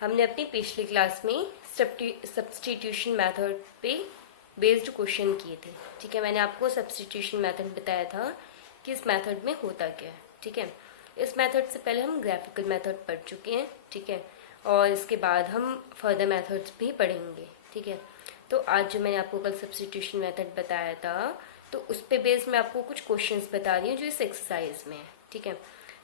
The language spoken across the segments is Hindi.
हमने अपनी पिछली क्लास में सब्स्टिट्यूशन मेथड पे बेस्ड क्वेश्चन किए थे। ठीक है, मैंने आपको सब्स्टिट्यूशन मेथड बताया था कि इस मेथड में होता क्या है। ठीक है, इस मेथड से पहले हम ग्राफिकल मेथड पढ़ चुके हैं। ठीक है, और इसके बाद हम फर्दर मेथड्स भी पढ़ेंगे। ठीक है, तो आज जो मैंने आपको कल सब्स्टिट्यूशन मेथड बताया था, तो उस पे बेस्ड मैं आपको कुछ क्वेश्चंस बता रही हूँ जो इस एक्सरसाइज में है। ठीक है,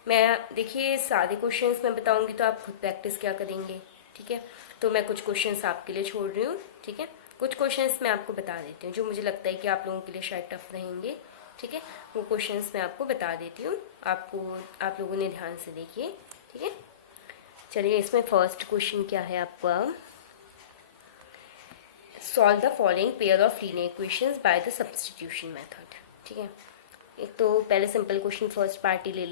मैं देखिए सारे क्वेश्चंस मैं बताऊंगी तो आप खुद प्रैक्टिस क्या करेंगे। ठीक है, तो मैं कुछ क्वेश्चंस आपके लिए छोड़ रही हूँ। ठीक है, कुछ क्वेश्चंस मैं आपको बता देती हूँ जो मुझे लगता है कि आप लोगों के लिए शायद टफ रहेंगे। ठीक है, वो क्वेश्चंस मैं आपको बता देती हूँ, आप लोगों ने ध्यान से देखिए। ठीक है, चलिए इसमें फर्स्ट क्वेश्चन क्या है आपका, solve the following pair of linear equations by the substitution method. ठीक है, एक तो पहले सिंपल क्वेश्चन फर्स्ट पार्टी ले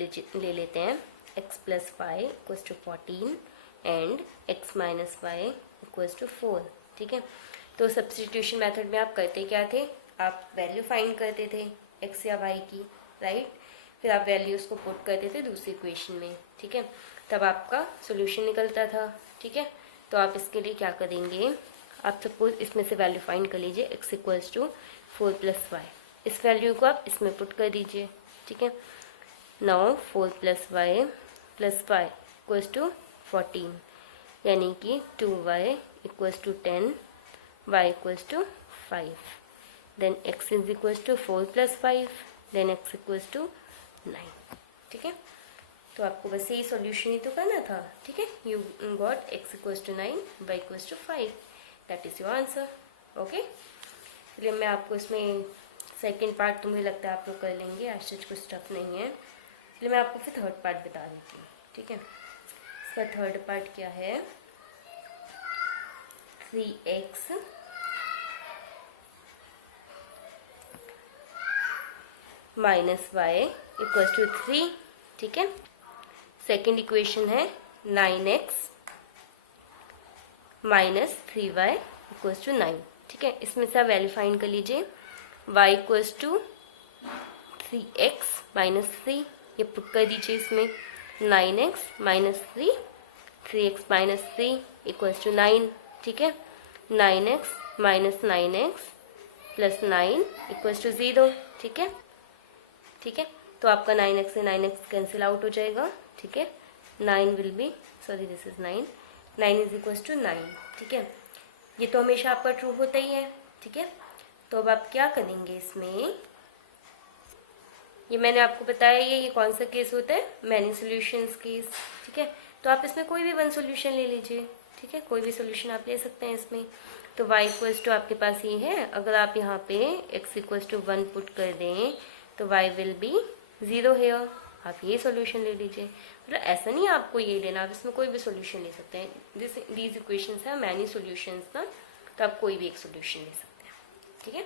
लेते हैं। x plus y equals to 14 एंड x minus y equals to 4। ठीक है, तो सब्स्टिट्यूशन मेथड में आप करते क्या थे, आप वैल्यू फाइंड करते थे x या y की, राइट। फिर आप वैल्यूज को पुट करते थे दूसरी इक्वेशन में। ठीक है, तब आपका सोल्यूशन निकलता था। ठीक है, तो आप इसके लिए क्या करेंगे, आप सपोज इसमें से वैल्यू फाइंड कर लीजिए x equals to 4 plus y, इस वैल्यू को आप इसमें पुट कर दीजिए। ठीक है, now 4 plus y equals to 14, यानी कि 2y equals to 10, y equals to 5, then x is equals to 4 plus 5, then x equals to 9। ठीक है, तो आपको बस यही सॉल्यूशन ही तो करना था। ठीक है, you got x equals to 9, y equals to 5, that is your answer. Okay, चलिए मैं आपको इसमें सेकेंड पार्ट तो मुझे लगता है आप लोग कर लेंगे, आज सच कुछ टफ नहीं है। इसलिए मैं आपको फिर थर्ड पार्ट बता देती हूँ। ठीक है, इसका थर्ड पार्ट क्या है, 3x minus y equals to 3। ठीक है, सेकेंड इक्वेशन है 9x minus 3y equals to 9। ठीक है, इसमें से आप वैल्यू फाइंड कर लीजिए। y equals to 3x minus 3, ये पुट कर दीजिए इसमें। 9x minus 3, 3x minus 3 equals to 9। ठीक है, 9x minus 9x plus 9 equals to 0। ठीक है, ठीक है, तो आपका 9x से 9x कैंसिल आउट हो जाएगा। ठीक है, 9 will be, sorry this is 9 is equals to 9। ठीक है, ये तो हमेशा आपका ट्रू होता ही है। ठीक है, तो अब आप क्या करेंगे इसमें, ये मैंने आपको बताया ये कौन सा केस होता है, मैनी सॉल्यूशंस केस। ठीक है, तो आप इसमें कोई भी वन सॉल्यूशन ले लीजिए। ठीक है, कोई भी सॉल्यूशन आप ले सकते हैं इसमें। तो y इक्वल्स टू आपके पास ये है, अगर आप यहाँ पे x इक्वल्स टू 1 पुट कर दें तो y विल बी 0 हेयर, आप ये सॉल्यूशन ले लीजिए। मतलब ऐसा नहीं आपको ये लेना, आप इसमें कोई भी सॉल्यूशन ले सकते हैं। दीज इक्वेशंस है मैनी सॉल्यूशंस ना, तो आप कोई भी एक सॉल्यूशन ले सकते हैं। ठीक है,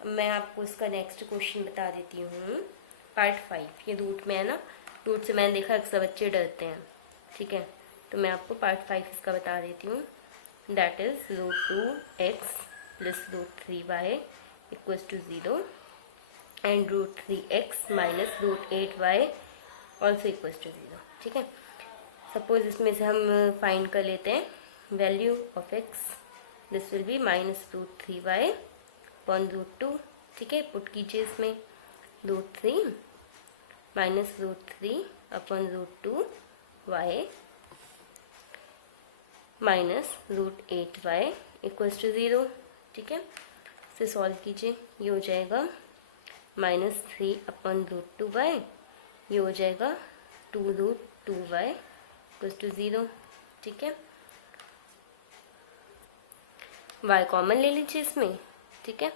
अब मैं आपको इसका नेक्स्ट क्वेश्चन बता देती हूँ, पार्ट 5। ये रूट में है ना, रूट से मैंने देखा अक्सर बच्चे डरते हैं। ठीक है, तो मैं आपको पार्ट 5 इसका बता देती हूँ। That is √2x plus √3y equals to 0 and √3x minus √8y also equals to 0। ठीक है, सपोज इसमें से हम फाइंड कर लेते हैं value of x, this will be minus √3y upon √2। ठीक है, पुट कीजिए इसमें √3 minus √3 upon √2y minus √8y equals to 0। ठीक है, इसे सॉल्व कीजिए, ये हो जाएगा माइनस 3 अपॉन √2y, ये हो जाएगा 2√2y इक्वल्स टू 0। ठीक है, y कॉमन ले लीजिए इसमें। ठीक है,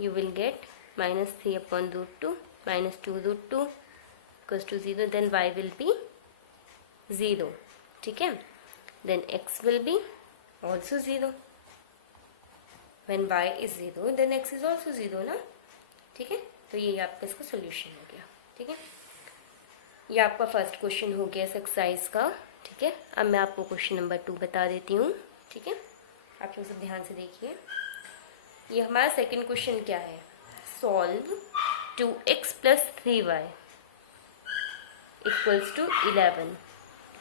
you will get minus 3 upon √2 minus 2√2 equals to 0, then y will be 0। ठीक है, then x will be also 0. When y is 0 then x is also 0 ना। ठीक है, तो ये आपका इसका सोल्यूशन हो गया। ठीक है, ये आपका फर्स्ट क्वेश्चन हो गया इस एक्सरसाइज का। ठीक है, अब मैं आपको क्वेश्चन नंबर 2 बता देती हूँ। ठीक है, आप लोग सब ध्यान से देखिए। ये हमारा सेकंड क्वेश्चन क्या है, solve 2x plus 3y equals to 11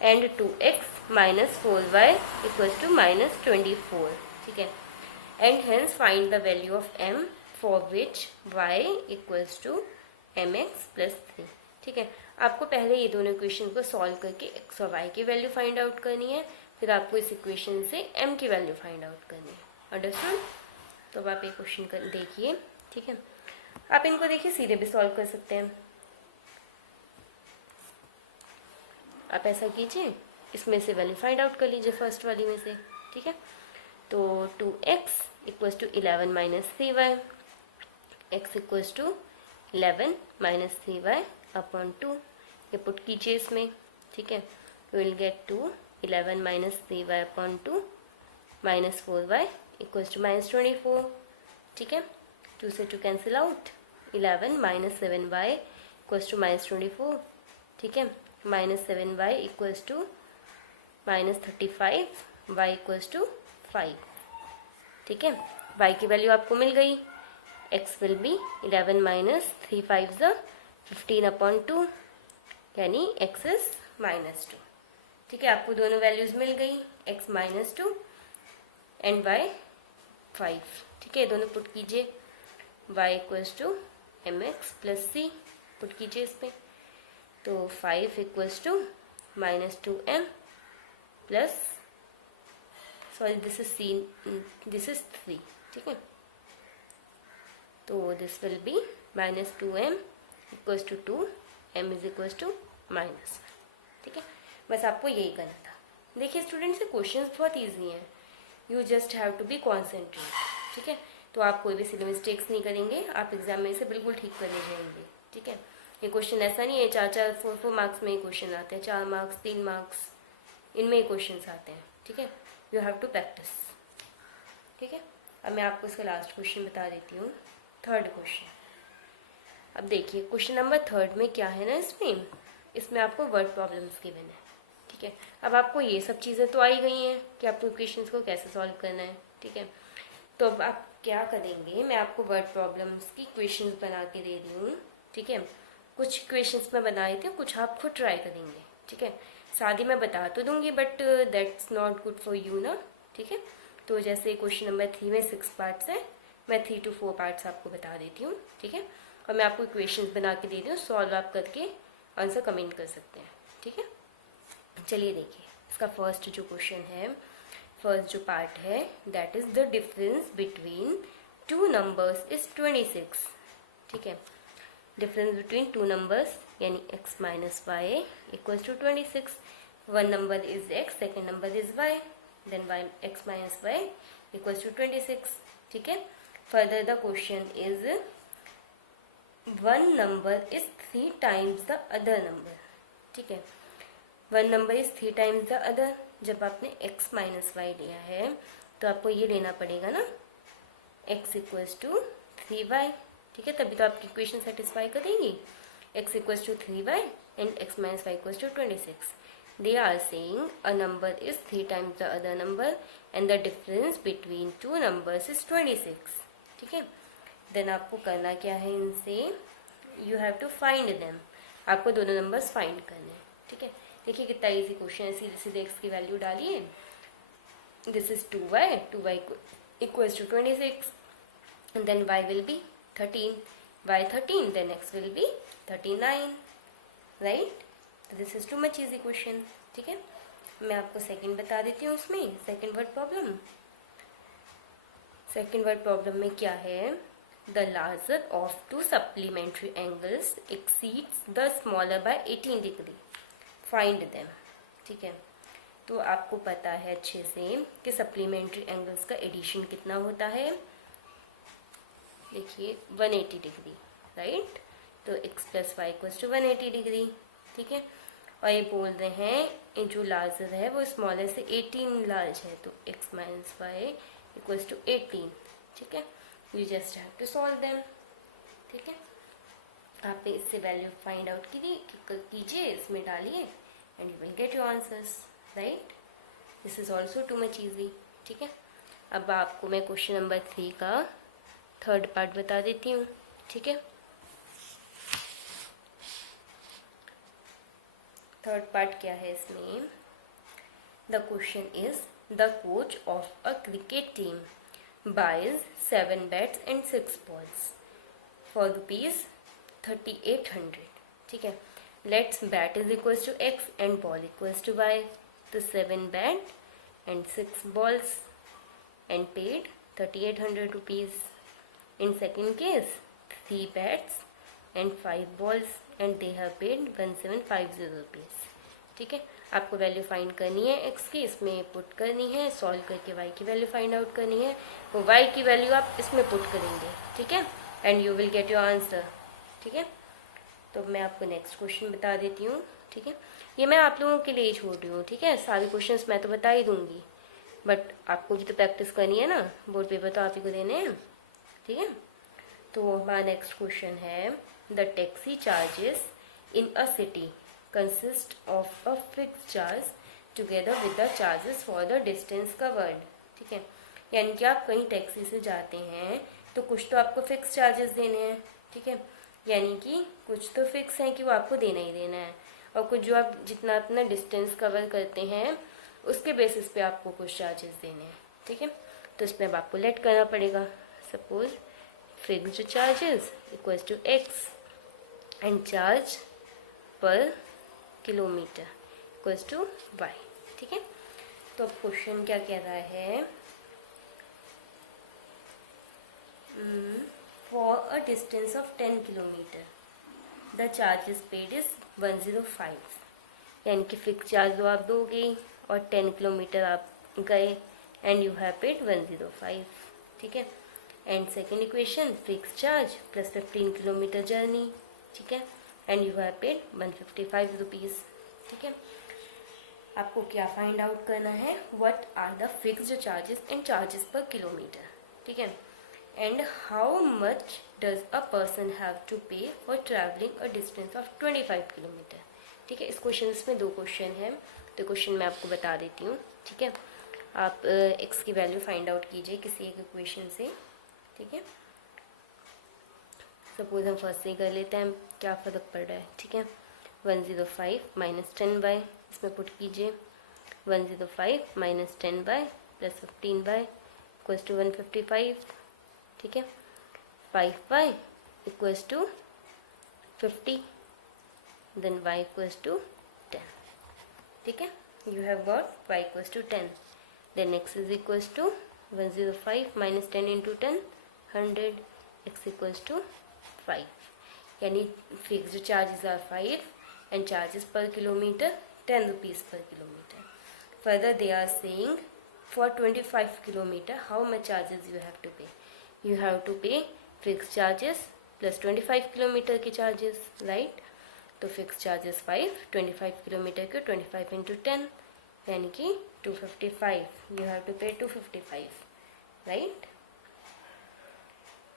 and 2x minus 4y equals to minus 24, ठीक है। And hence find the value of m for which y equals to mx plus 3, ठीक है। आपको पहले ये दोनों इक्वेशन को सॉल्व करके x और y की वैल्यू फाइंड आउट करनी है, फिर आपको इस इक्वेशन से m की वैल्यू फाइंड आउट करनी है। अंडरस्टूड? तो अब आप ये क्वेश्चन देखिए, ठीक है। आप इनको देखिए सीधे भी सॉल्व कर सकते हैं। आप ऐसा कीजिए, इसमें से वैल्यू फाइंड आउट कर लीजिए फर्स्ट वाली में से, ठीक है। तो 2x equals to 11 minus 3y, x equals to 11 minus 3y upon 2, ये पुट कीजिए इसमें, ठीक है। Will get two 11 minus 3y upon 2 minus 4y equals to minus 24, ठीक है। 2 से 2 cancel out, 11 minus 7y equals to minus 24, ठीक है। Minus 7y equals to minus 35, y equals to 5, ठीक है। y की वैल्यू आपको मिल गई, x will be 11 minus 3 5 15 upon 2, यानी x इज माइनस 2, ठीक है। आपको दोनों वैल्यूज मिल गई, x माइनस 2 एंड y 5, ठीक है। दोनों पुट कीजिए, y equals to mx plus c put कीजिए इसमें, तो 5 equals to minus 2m plus, sorry this is c, this is 3, ठीक है। तो this will be minus 2m equals to 2, m is equals to minus 1, ठीक है। बस आपको यही करना था। देखिए स्टूडेंट्स, क्वेश्चंस बहुत ईजी हैं, you just have to be concentrate, ठीक है। तो आप कोई भी सिली मिस्टेक्स नहीं करेंगे, आप एग्जाम में से बिल्कुल ठीक कर ले जाएंगे, ठीक है। ये क्वेश्चन ऐसा नहीं है 4 मार्क्स में ही क्वेश्चन आते हैं, 4 मार्क्स 3 मार्क्स इनमें ही क्वेश्चन आते हैं, ठीक है। यू हैव टू प्रैक्टिस, ठीक है। अब मैं आपको इसका लास्ट क्वेश्चन बता देती हूँ, थर्ड क्वेश्चन। अब देखिए क्वेश्चन नंबर 3 में क्या है ना, इसमें आपको वर्ड प्रॉब्लम्स गिवन है, ठीक है। अब आपको ये सब चीज़ें तो आई गई हैं कि आपको इक्वेशंस को कैसे सॉल्व करना है, ठीक है। तो अब आप क्या करेंगे, मैं आपको वर्ड प्रॉब्लम्स की इक्वेशंस बना के दे रही हूँ, ठीक है। कुछ इक्वेशंस मैं बनाई थी, कुछ आप खुद ट्राई करेंगे, ठीक है। सादी मैं बता तो दूंगी but that's not good for you ना, ठीक है। तो जैसे क्वेश्चन नंबर 3 में 6 पार्ट्स है, मैं 3 to 4 पार्ट्स आपको बता देती हूँ, ठीक है। और मैं आपको इक्वेशंस बना के दे रही हूँ, सॉल्व आप करके आंसर कमेंट कर सकते हैं, ठीक है। चलिए देखिए इसका फर्स्ट जो क्वेश्चन है, फर्स्ट जो पार्ट है, that is the difference between 2 numbers is 26, ठीक है। डिफरेंस बिटवीन 2 नंबर्स यानी x minus y equals to 26, one number is x, second number is y, then y x minus y equals to 26, ठीक है। Further the question is one number is 3 times the other number, ठीक है। One number is 3 times the other, जब आपने x माइनस वाई लिया है तो आपको ये लेना पड़ेगा ना, x इक्वल्स टू 3y, ठीक है। तभी तो आपकी इक्वेशन सेटिस्फाई करेगी, x equals to 3y and x minus y equals to 26. They are saying a number is 3 times the other number and the difference between two numbers is 26, ठीक है। देन आपको करना क्या है इनसे, you have to find them, आपको दोनों नंबर्स फाइंड करने हैं, ठीक है। देखिए कितना इजी क्वेश्चन है, सीधे सीधे x की वैल्यू डालिए, this is 2y equals to 26 and then y will be 13, y 13, then x will be 39, right? So this is too much easy question, ठीक है। मैं आपको सेकंड बता देती हूँ उसमें, second word problem. Second word problem में क्या है, the larger of to supplementary angles exceeds the smaller by 18 degree, find them, ठीक है। तो आपको पता है अच्छे से कि सप्लीमेंट्री एंगल्स का एडिशन कितना होता है, देखिए 180 डिग्री, राइट। तो x plus y equals to 180 degree, ठीक है। और ये बोल रहे हैं जो लार्जर है वो स्मॉलर से 18 लार्ज है, तो x minus y equals to 18, ठीक है। You just have to solve them, ठीक है। आप इससे वैल्यू फाइंड आउट कीजिए, इसमें डालिए and you will get your answers, right. This is also too much easy, ठीक है। अब आपको मैं क्वेश्चन नंबर 3 का थर्ड पार्ट बता देती हूँ, ठीक है। थर्ड पार्ट क्या है इसमें, the question is the coach of a cricket team buys 7 bats and 6 balls for ₹3800. ठीक है, let's bat is equals to x and ball equals to y. तो 7 bat and 6 balls and paid ₹3800. In second case, 3 bats and 5 balls and they have paid ₹1750. ठीक है, आपको वैल्यू फाइंड करनी है एक्स की, इसमें पुट करनी है, सॉल्व करके वाई की वैल्यू फाइंड आउट करनी है. तो वाई की वैल्यू आप इसमें पुट करेंगे. ठीक है, and you will get your answer. ठीक है, तो मैं आपको नेक्स्ट क्वेश्चन बता देती हूँ. ठीक है, ये मैं आप लोगों के लिए छोड़ रही हूँ. ठीक है, सारे क्वेश्चंस मैं तो बता ही दूंगी, बट आपको भी तो प्रैक्टिस करनी है ना, बोर्ड पेपर तो आप ही को देने हैं. ठीक है, तो हमारा नेक्स्ट क्वेश्चन है the taxi charges in a city consist of a fixed charge together with the charges for the distance covered. ठीक है, यानी कि आप कहीं टैक्सी से जाते हैं तो कुछ तो आपको फिक्स चार्जेस देने हैं. ठीक है, यानी कि कुछ तो फिक्स है कि वो आपको देना ही देना है, और कुछ जो आप जितना अपना डिस्टेंस कवर करते हैं उसके बेसिस पे आपको कुछ चार्जेस देने हैं. ठीक है, तो इसमें अब आपको लेट करना पड़ेगा. Suppose fixed charges equals to x and charge per kilometre equals to y. ठीक है, तो अब क्वेश्चन क्या कह रहा है, for a distance of 10 kilometre the charges paid is 105. यानी कि फिक्स चार्ज आप दोगे और 10 किलोमीटर आप गए एंड यू हैव पेड 105. ठीक है, and second equation fix charge plus 15 kilometre journey. ठीक है, एंड यू हैव पेड ₹155. ठीक है, आपको क्या फाइंड आउट करना है, what are the fixed charges and charges per kilometre. ठीक है, and how much does a person have to pay for travelling a distance of 25 kilometre. ठीक है, इस क्वेश्चन में 2 क्वेश्चन हैं, तो क्वेश्चन मैं आपको बता देती हूँ. ठीक है, आप एक्स की वैल्यू फाइंड आउट कीजिए किसी एक इक्वेशन से. ठीक है, सपोज हम फर्स्ट से ही कर लेते हैं, क्या फ़र्क पड़ रहा है. ठीक है, 105 माइनस 10 बाय, इसमें पुट कीजिए 105 minus 10 y plus 15 y equals to 155. ठीक है, 5 y equals to 50, then y equals to 10. ठीक है, you have got y equals to 10. Then x is equals to 105 minus 10 into 10, 100. X equals to 5. यानी fixed charges are 5 and charges per kilometer 10 rupees per kilometer. Further they are saying for 25 kilometer how much charges you have to pay. You have to pay fixed charges plus 25 kilometer के charges, right? तो फिक्स चार्जेस 5, 25 किलोमीटर के 25 इंटू 10 यानी कि 255. यू हैव टू पे 255, राइट.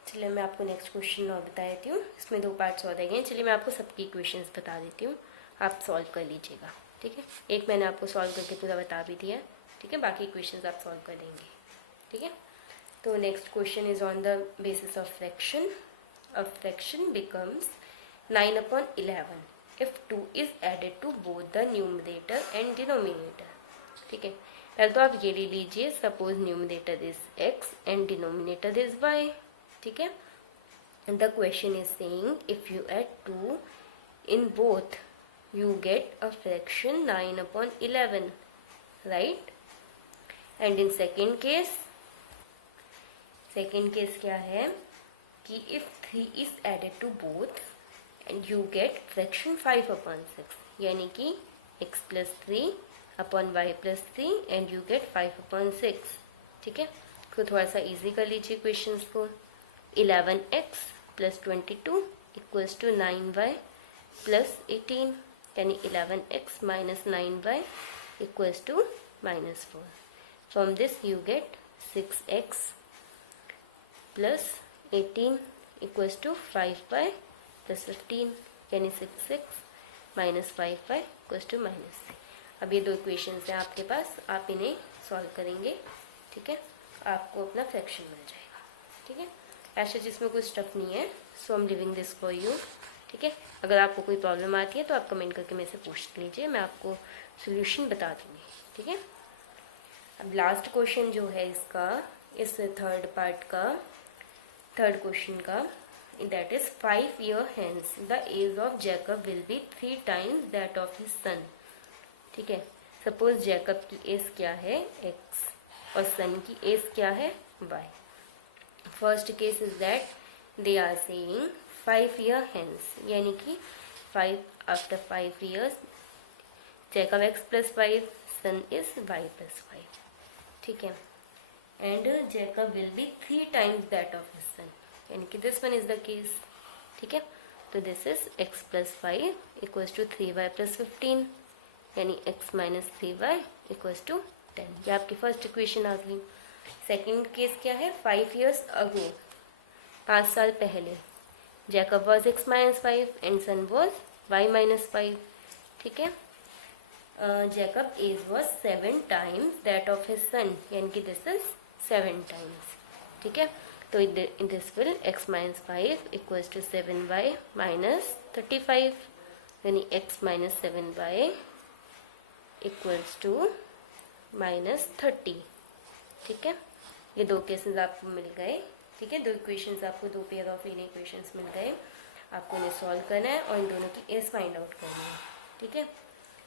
चलिए मैं आपको नेक्स्ट क्वेश्चन और बता देती हूँ. इसमें 2 पार्ट्स और रहेंगे. चलिए मैं आपको सबकी इक्वेशंस बता देती हूँ, आप सॉल्व कर लीजिएगा. ठीक है, एक मैंने आपको सॉल्व करके पूरा बता भी दिया. ठीक है, बाकी इक्वेशंस आप सॉल्व कर लेंगे. ठीक है, तो next question is on the basis of fraction. A fraction becomes 9/11 if 2 is added to both the numerator and denominator. ठीक है, पहले तो आप ये ले लीजिए, suppose numerator is x and denominator is y. ठीक है, the question is saying if you add 2 in both you get a fraction 9/11, right? And in second case क्या है कि if 3 is added to both and you get fraction 5/6, यानी कि x plus 3 upon y plus 3 and you get 5/6. ठीक है, तो थोड़ा सा इजी कर लीजिए क्वेश्चंस को. 11x plus 22 equals to 9y plus 18, यानी 11x minus 9y equals to -4. From this you get 6x plus 18 equals to 5y plus 15, यानी 6x minus 5y equals to -3. अब ये 2 इक्वेशंस हैं आपके पास, आप इन्हें सॉल्व करेंगे. ठीक है, आपको अपना फ्रैक्शन मिल जाएगा. ठीक है, ऐसा जिसमें कोई स्टफ नहीं है, so I am living this for you. ठीक है, अगर आपको कोई प्रॉब्लम आती है तो आप कमेंट करके मेरे से पूछ लीजिए, मैं आपको सोल्यूशन बता दूंगी। ठीक है, अब लास्ट क्वेश्चन जो है इसका, इस थर्ड पार्ट का, थर्ड क्वेश्चन का, that is 5 years hence the age of Jacob will be 3 times that of his son. ठीक है, सपोज जैकब की एज क्या है x और सन की एज क्या है y। First case is that they are saying 5 years hence, यानी कि 5 after 5 years Jacob x plus 5, son is y plus 5। ठीक है, and Jacob will be 3 times that of his son, यानी कि this one is the case. ठीक है, तो this is x plus 5 equals to 3y plus 15, यानी x minus 3y equals to 10। ये आपकी फर्स्ट इक्वेशन आ गई। सेकेंड केस क्या है, 5 years ago, 5 साल पहले, Jacob was x minus 5 and son was y minus 5। ठीक है, Jacob age was 7 times that of his son, यानी कि दिस इज 7 times। ठीक है, तो in this will x minus 5 equals to 7y minus 35, यानी x minus 7y equals to minus 30। ठीक है, ये दो केसेस आपको मिल गए। ठीक है, दो इक्वेशंस आपको, दो पेयर ऑफ लीनियर इक्वेशंस मिल गए, आपको इन्हें सॉल्व करना है और इन दोनों की एज फाइंड आउट करनी है। ठीक है,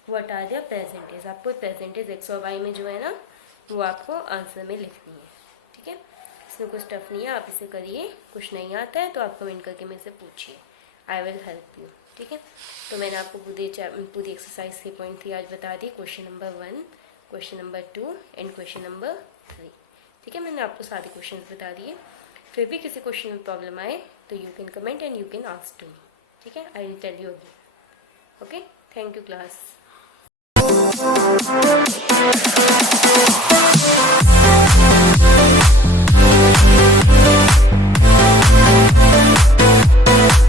व्हाट आर देयर प्रेजेंटेज, आपको प्रेजेंटेज x और y में जो है ना वो आपको आंसर में लिखनी है। ठीक है, इसमें कुछ टफ नहीं है, आप इसे करिए, कुछ नहीं आता है तो आप कमेंट करके मेरे से पूछिए, आई विल हेल्प यू। ठीक है, तो मैंने आपको पूरी एक्सरसाइज 3.3 आज बता दी, question number 1, question number 2 and question number 3। ठीक है, मैंने आपको सारे क्वेश्चन बता दिए। फिर भी किसी क्वेश्चन में प्रॉब्लम आए तो you can comment and you can ask to me. ठीक है, I will tell you again. Okay, thank you class.